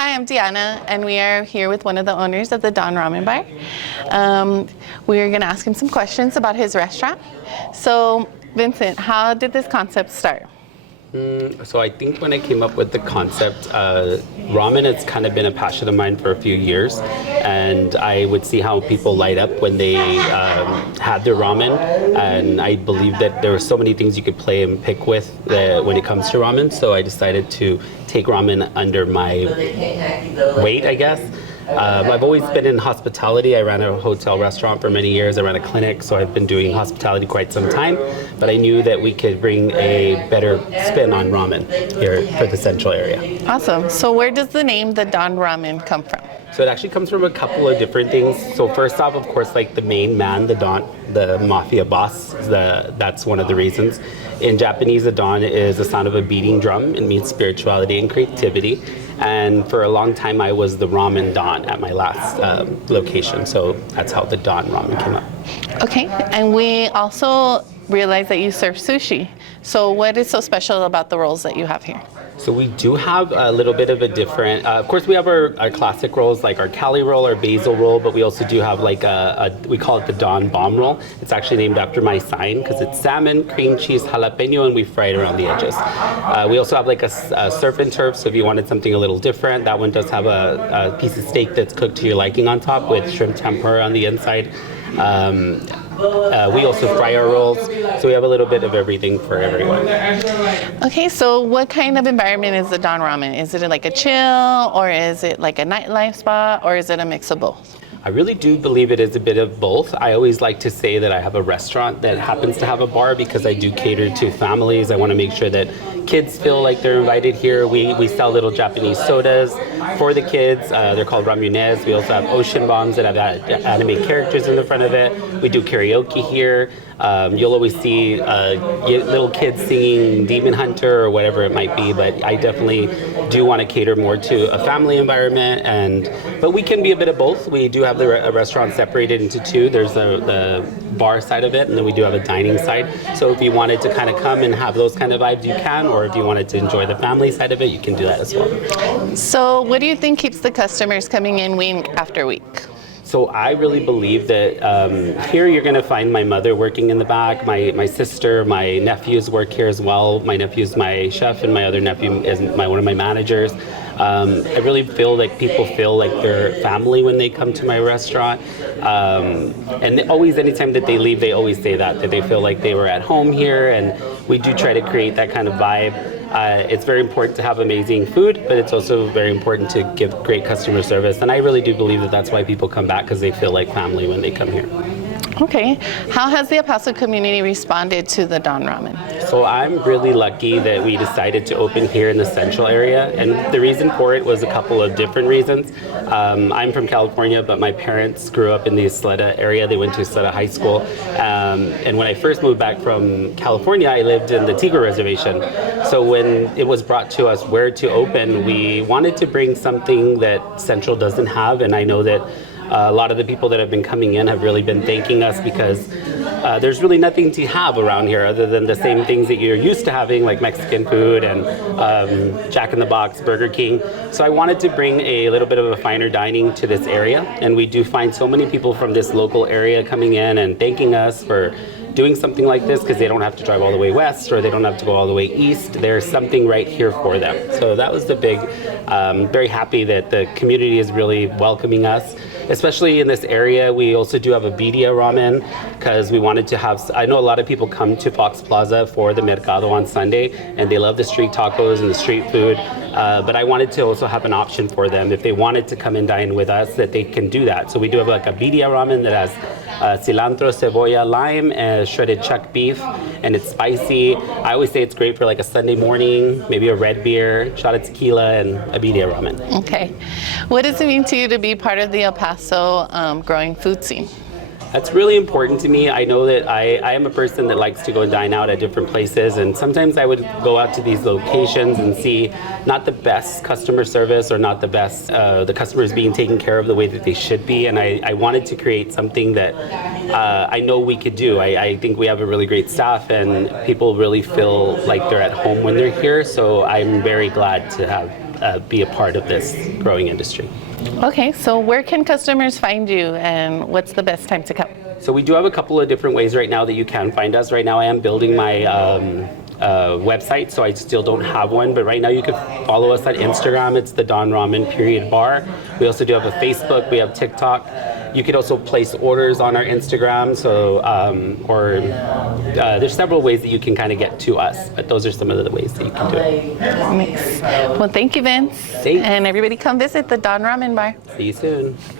Hi, I'm Deanna, and we are here with one of the owners of the Don Ramen Bar. We are going to ask him some questions about his restaurant. So, Vincent, how did this concept start? So I think when I came up with the concept, ramen has kind of been a passion of mine for a few years, and I would see how people light up when they had their ramen, and I believe that there were so many things you could play and pick with when it comes to ramen, so I decided to take ramen under my weight, I guess. I've always been in hospitality. I ran a hotel restaurant for many years. I ran a clinic, so I've been doing hospitality quite some time. But I knew that we could bring a better spin on ramen here for the central area. Awesome. So where does the name the Don Ramen come from? So it actually comes from a couple of different things. So first off, of course, like the main man, the Don, the mafia boss, that's one of the reasons. In Japanese, a Don is the sound of a beating drum. It means spirituality and creativity. And for a long time, I was the ramen Don at my last location. So that's how the Don Ramen came up. Okay, and we also realized that you serve sushi. So what is so special about the rolls that you have here? So we do have a little bit of a different, of course we have our classic rolls like our Cali roll, our basil roll, but we also do have like we call it the Don Bomb roll. It's actually named after my sign because it's salmon, cream cheese, jalapeno, and we fry it around the edges. We also have like a surf and turf, so if you wanted something a little different, that one does have a piece of steak that's cooked to your liking on top with shrimp tempura on the inside. We also fry our rolls, so we have a little bit of everything for everyone. Okay, so what kind of environment is the Don Ramen? Is it like a chill, or is it like a nightlife spot, or is it a mix of both? I really do believe it is a bit of both. I always like to say that I have a restaurant that happens to have a bar because I do cater to families. I want to make sure that kids feel like they're invited here. We sell little Japanese sodas for the kids. They're called ramunes. We also have ocean bombs that have anime characters in the front of it. We do karaoke here. You'll always see little kids singing Demon Hunter or whatever it might be, but I definitely do want to cater more to a family environment, but we can be a bit of both. We do have the restaurant separated into two. There's the bar side of it, and then we do have a dining side. So if you wanted to kind of come and have those kind of vibes, you can, or if you wanted to enjoy the family side of it, you can do that as well. So what do you think keeps the customers coming in week after week? So I really believe that here you're going to find my mother working in the back, my sister, my nephews work here as well. My nephew's my chef, and my other nephew is one of my managers. I really feel like people feel like they're family when they come to my restaurant. And always, anytime that they leave, they always say that they feel like they were at home here, and we do try to create that kind of vibe. It's very important to have amazing food, but it's also very important to give great customer service. And I really do believe that that's why people come back, because they feel like family when they come here. Okay. How has the El Paso community responded to the Don Ramen? So I'm really lucky that we decided to open here in the central area, and the reason for it was a couple of different reasons. I'm from California, but my parents grew up in the Isleta area. They went to Isleta High School, and when I first moved back from California, I lived in the Tigre Reservation. So when it was brought to us where to open, we wanted to bring something that Central doesn't have, and I know that a lot of the people that have been coming in have really been thanking us because there's really nothing to have around here other than the same things that you're used to having, like Mexican food and Jack in the Box, Burger King. So I wanted to bring a little bit of a finer dining to this area, and we do find so many people from this local area coming in and thanking us for doing something like this because they don't have to drive all the way west or they don't have to go all the way east. There's something right here for them. So that was the big, very happy that the community is really welcoming us. Especially in this area, we also do have a birria ramen because we wanted to have, I know a lot of people come to Fox Plaza for the Mercado on Sunday and they love the street tacos and the street food, but I wanted to also have an option for them if they wanted to come and dine with us that they can do that. So we do have like a birria ramen that has cilantro, cebolla, lime, and shredded chuck beef, and it's spicy. I always say it's great for like a Sunday morning, maybe a red beer, shot of tequila, and a birria ramen. Okay. What does it mean to you to be part of the El Paso growing food scene? That's really important to me. I know that I am a person that likes to go and dine out at different places, and sometimes I would go out to these locations and see not the best customer service or not the best, the customers being taken care of the way that they should be, and I wanted to create something that I know we could do. I think we have a really great staff and people really feel like they're at home when they're here, so I'm very glad to have be a part of this growing industry. Okay, so where can customers find you, and what's the best time to come? So we do have a couple of different ways right now that you can find us. Right now I am building my website, so I still don't have one, but right now you can follow us on Instagram. It's the Don Ramen _bar. We also do have a Facebook, we have TikTok. You could also place orders on our Instagram, so there's several ways that you can kind of get to us, but those are some of the ways that you can do it. Nice. Well, thank you, Vince. Thanks. And everybody come visit the Don Ramen Bar. See you soon.